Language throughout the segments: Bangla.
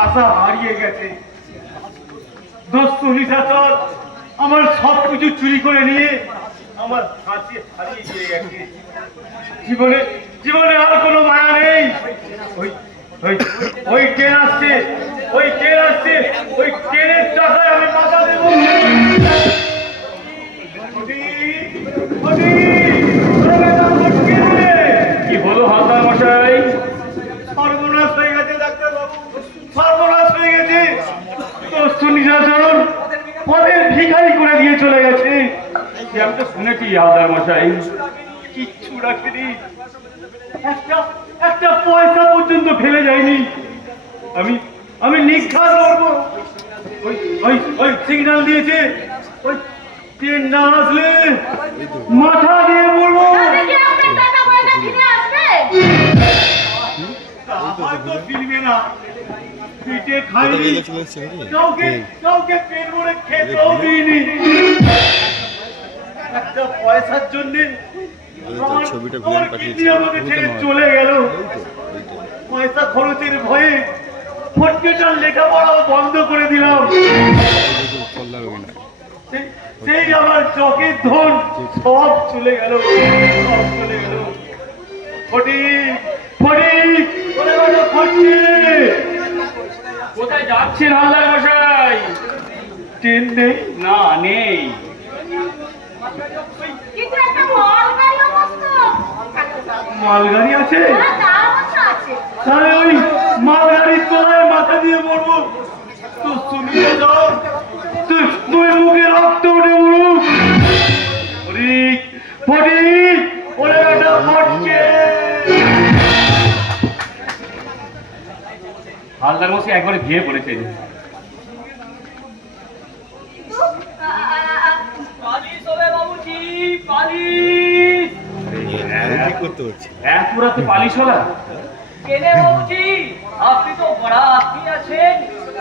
আশা হারিয়ে গেছে। দোস্ত নিশাচর আমার সবকিছু চুরি করে নিয়ে আমার হাতে হারিয়ে দিয়ে গেছে। জীবনে জীবনে আর কোনো মায়া নেই। ওই ট্রেন আসছে, ওই ট্রেন আসছে, ওই ট্রেনের টাকায় আমি মাথা দেবো। কি হলো হালদার মশাই? সর্বনাশ হয়ে গেছে ডাক্তারবাবু, সর্বনাশ হয়ে গেছে। দোস্ত নিশাচর পদের ভিখারি করে দিয়ে চলে গেছে। আমি তো শুনেছি হালদার মশাই কিচ্ছু রাখেনি, একটা পয়সা পর্যন্ত ফেলে যায়নি। আমি নিঘাত করবো। ওই সিগন্যাল দিয়েছে, ওই ট্রেন না আসলে মাথা দিয়ে বলবো। হয়তো ফিরবে না, পেটে খাইনি, কাউকে পেট ভরে খেতেও দিইনি। একটা পয়সার জন্য আমাকে ছেড়ে চলে গেল। পয়সা খরচের ভয়ে ফটকেটার লেখাপড়াও বন্ধ করে দিলাম। সেই আমার চকের ধন সব চলে গেল, সব চলে গেল। কোথায় যাচ্ছেন হালদার মশাই? ট্রেন নেই? না নেই। মালগাড়ি আছে? তাহলে ওই মালগাড়ির তলায় মাথা দিয়ে মরবো। তো শুনিয়ে যাও, তুই মুখে রক্ত উঠে মরুক। হালদার মশাই একবারে ঘিরে পড়েছেন। পালিশ হলা কেনে বাবুজি, আপনি তো বড় আদমি আছেন,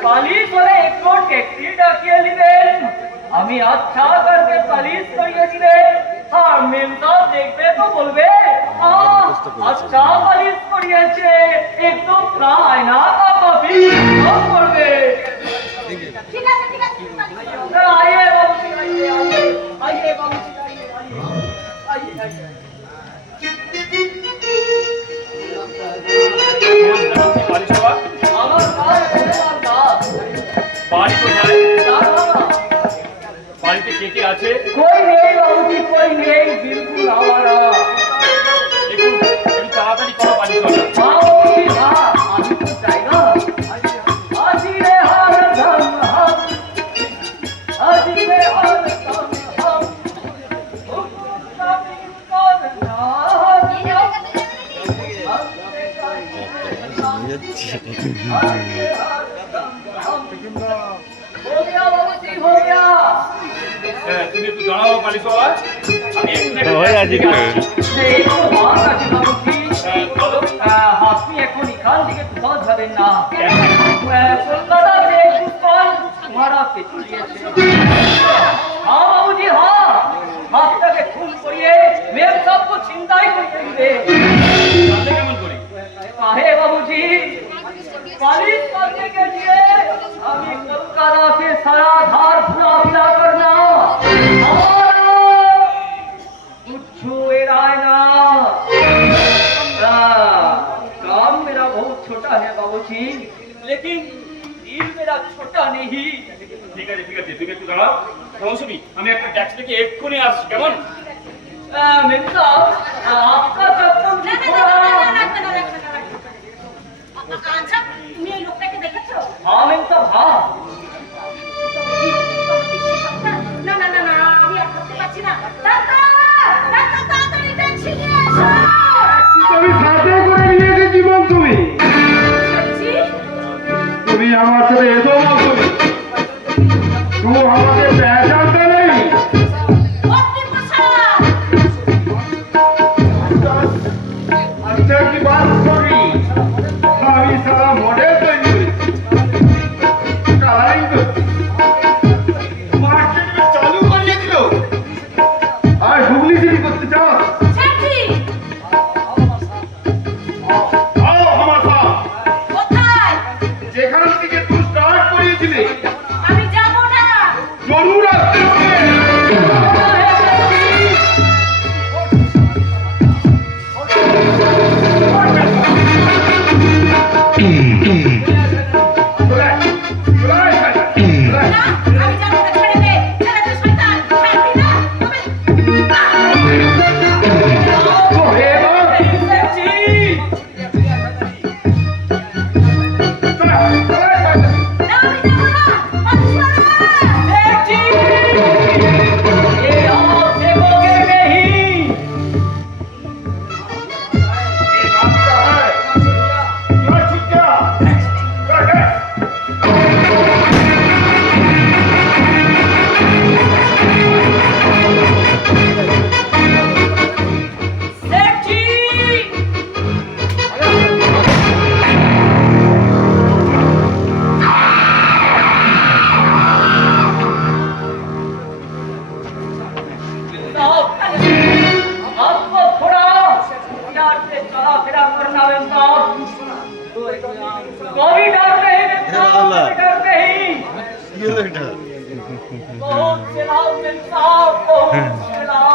পালিশ হলে একটু ট্যাক্সি ডাকিয়ে নেবেন। আমি আচ্ছা করকে পালিশ করিয়েছিলেন, আর মেমটা দেখবে তো বলবে আচ্ছা পালিশ করিয়েছে, একদম প্রায় না কপি করবে। ঠিক আছে ঠিক আছে, আইয়ে বাবুজি, আইয়ে বাবুজি, আইয়ে আইয়ে। বাড়িতে কে কে আছে? कोई नहीं बाबूजी, कोई नहीं, बिल्कुल आवारा। একটু তাড়াতাড়ি করো বাড়ি চলো। बाबूजी हाँ, अभी तो जाएगा। आजी रे हर दम हम, आजी रे हर दम हम, उसका बिल्कुल ना। हो गया बाबूजी, हो गया। তুমি একটু দাঁড়াও পালিশওয়ালা, আমি আপনি এখন এখান থেকে কোথাও যাবেন না। কলকাতা মারা পেছিয়েছে। हाँ बाबूजी हाँ, আপনাকে খুন করিয়ে মেয়ের সবকে চিন্তাই করিয়ে দিবে। কেমন করি? काहे बाबूजी, पालिश करने के लिए अभी कलकत्ता से सारा धार पूरा मिला करना कुछ एराय ना। काम मेरा बहुत छोटा है बाबूजी, लेकिन दिल मेरा छोटा नहीं। ঠিক আছে ঠিক আছে, তুমি একটু দাঁড়াও। মৌসুমি, আমি একটা ট্যাক্সি থেকে এক্ষুনি আসছি, কেমন? मेम साहब, आपका चप्पल আচ্ছা তুমি এই লোকটাকে দেখেছো? हाँ मेम साहब हाँ। না না না না, আমি আর করতে পারছি না। ডাক্তার ডাক্তার, তাড়াতাড়ি ট্যাক্সি নিয়ে এসো। আমি সাথে করে নিয়ে এসেছি মৌসুমি। সত্যি? তুমি আমার সাথে এসো মৌসুমি। তুমি আমাকে পহচানতে নেই? অতি মশাই, अच्छा की बात करी, আমি সারা মডেল তৈরি করেছি, কালারিং করছি, মার্কেটে চালু করিয়ে দিল। আর হুগলি সিটি করতে চাও? সত্যি? आओ हमारे साथ। কোথায়? যেখান থেকে তুই স্টার্ট করিয়েছিলি আমি যাব না। জরুর আসতে হবে। না, আমি যাব না, ছেড়ে দে। ছেড়ে দে শয়তান, ছাড়বি না। না, আমি যাব না। कोई डर नहीं डर नहीं बहुत चलाओ मिलता बहुत चलाओ